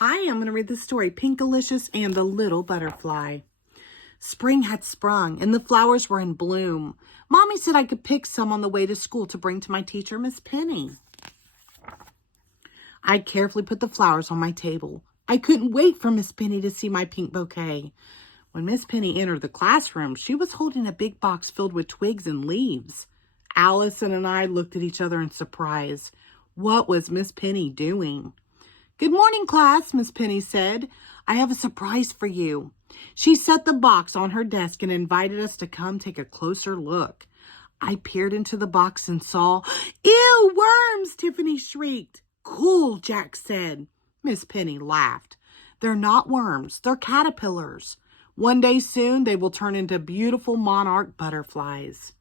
Hi, I'm going to read the story, Pinkalicious and the Little Butterfly. Spring had sprung and the flowers were in bloom. Mommy said I could pick some on the way to school to bring to my teacher, Miss Penny. I carefully put the flowers on my table. I couldn't wait for Miss Penny to see my pink bouquet. When Miss Penny entered the classroom, she was holding a big box filled with twigs and leaves. Allison and I looked at each other in surprise. What was Miss Penny doing? "Good morning, class," Miss Penny said. "I have a surprise for you." She set the box on her desk and invited us to come take a closer look. I peered into the box and saw, "Ew, worms!" Tiffany shrieked. "Cool," Jack said. Miss Penny laughed. "They're not worms, they're caterpillars. One day soon they will turn into beautiful monarch butterflies."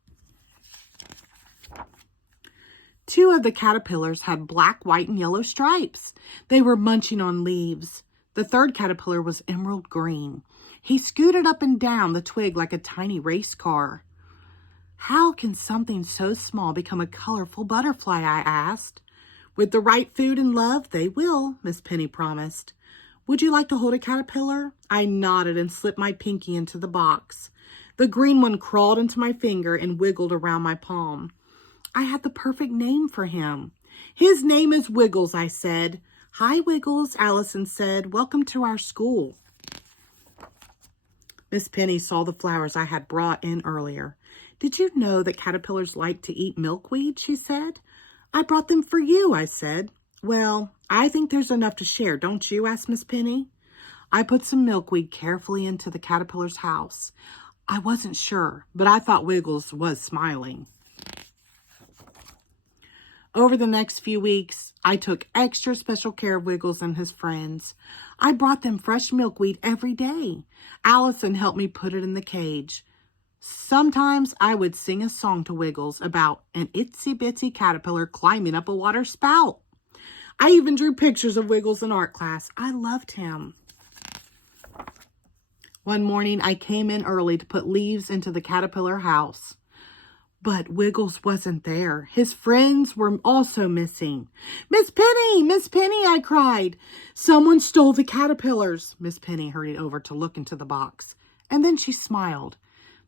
Two of the caterpillars had black, white, and yellow stripes. They were munching on leaves. The third caterpillar was emerald green. He scooted up and down the twig like a tiny race car. "How can something so small become a colorful butterfly?" I asked. "With the right food and love, they will," Miss Penny promised. "Would you like to hold a caterpillar?" I nodded and slipped my pinky into the box. The green one crawled into my finger and wiggled around my palm. I had the perfect name for him. "His name is Wiggles," I said. "Hi, Wiggles," Allison said. "Welcome to our school." Miss Penny saw the flowers I had brought in earlier. "Did you know that caterpillars like to eat milkweed?" she said. "I brought them for you," I said. "Well, I think there's enough to share, don't you?" asked Miss Penny. I put some milkweed carefully into the caterpillar's house. I wasn't sure, but I thought Wiggles was smiling. Over the next few weeks, I took extra special care of Wiggles and his friends. I brought them fresh milkweed every day. Allison helped me put it in the cage. Sometimes I would sing a song to Wiggles about an itsy-bitsy caterpillar climbing up a water spout. I even drew pictures of Wiggles in art class. I loved him. One morning, I came in early to put leaves into the caterpillar house. But Wiggles wasn't there. His friends were also missing. Miss Penny, I cried. "Someone stole the caterpillars." Miss Penny hurried over to look into the box. And then she smiled.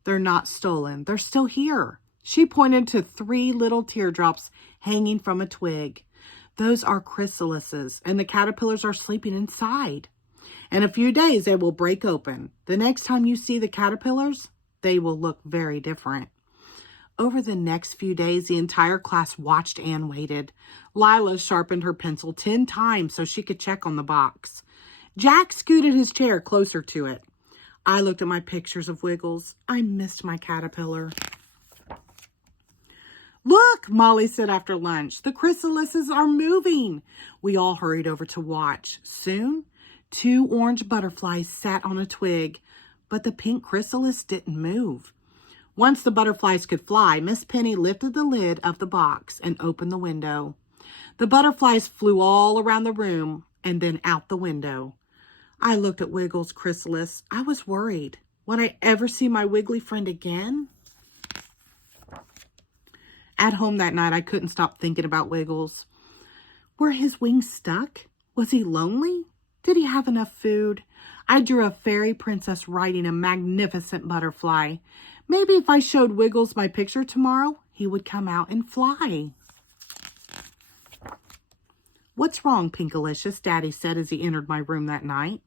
"They're not stolen. They're still here." She pointed to 3 little teardrops hanging from a twig. "Those are chrysalises, and the caterpillars are sleeping inside. In a few days, they will break open. The next time you see the caterpillars, they will look very different." Over the next few days, the entire class watched and waited. Lila sharpened her pencil 10 times so she could check on the box. Jack scooted his chair closer to it. I looked at my pictures of Wiggles. I missed my caterpillar. "Look," Molly said after lunch, "the chrysalises are moving." We all hurried over to watch. Soon, 2 orange butterflies sat on a twig, but the pink chrysalis didn't move. Once the butterflies could fly, Miss Penny lifted the lid of the box and opened the window. The butterflies flew all around the room and then out the window. I looked at Wiggles' chrysalis. I was worried. Would I ever see my wiggly friend again? At home that night, I couldn't stop thinking about Wiggles. Were his wings stuck? Was he lonely? Did he have enough food? I drew a fairy princess riding a magnificent butterfly. Maybe if I showed Wiggles my picture tomorrow, he would come out and fly. "What's wrong, Pinkalicious?" Daddy said as he entered my room that night.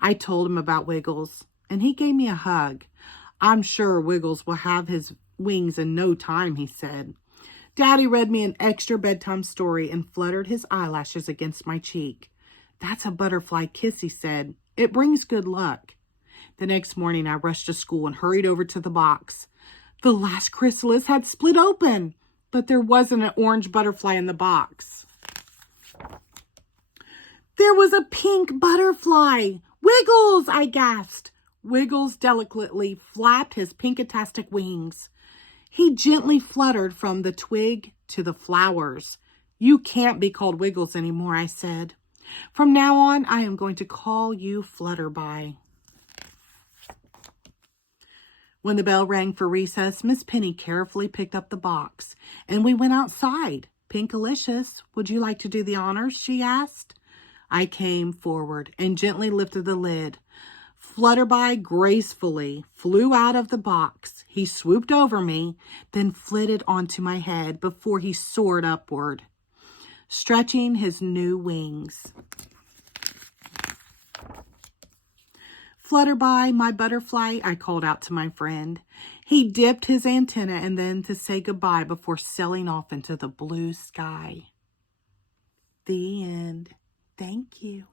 I told him about Wiggles, and he gave me a hug. "I'm sure Wiggles will have his wings in no time," he said. Daddy read me an extra bedtime story and fluttered his eyelashes against my cheek. "That's a butterfly kiss," he said. "It brings good luck." The next morning, I rushed to school and hurried over to the box. The last chrysalis had split open, but there wasn't an orange butterfly in the box. There was a pink butterfly. "Wiggles!" I gasped. Wiggles delicately flapped his pinkatastic wings. He gently fluttered from the twig to the flowers. "You can't be called Wiggles anymore," I said. "From now on, I am going to call you Flutterby." When the bell rang for recess, Miss Penny carefully picked up the box, and we went outside. "Pinkalicious, would you like to do the honors?" she asked. I came forward and gently lifted the lid. Flutterby gracefully flew out of the box. He swooped over me, then flitted onto my head before he soared upward, stretching his new wings. Flutterby, my butterfly, I called out to my friend. He dipped his antenna and then to say goodbye before sailing off into the blue sky. The end. Thank you.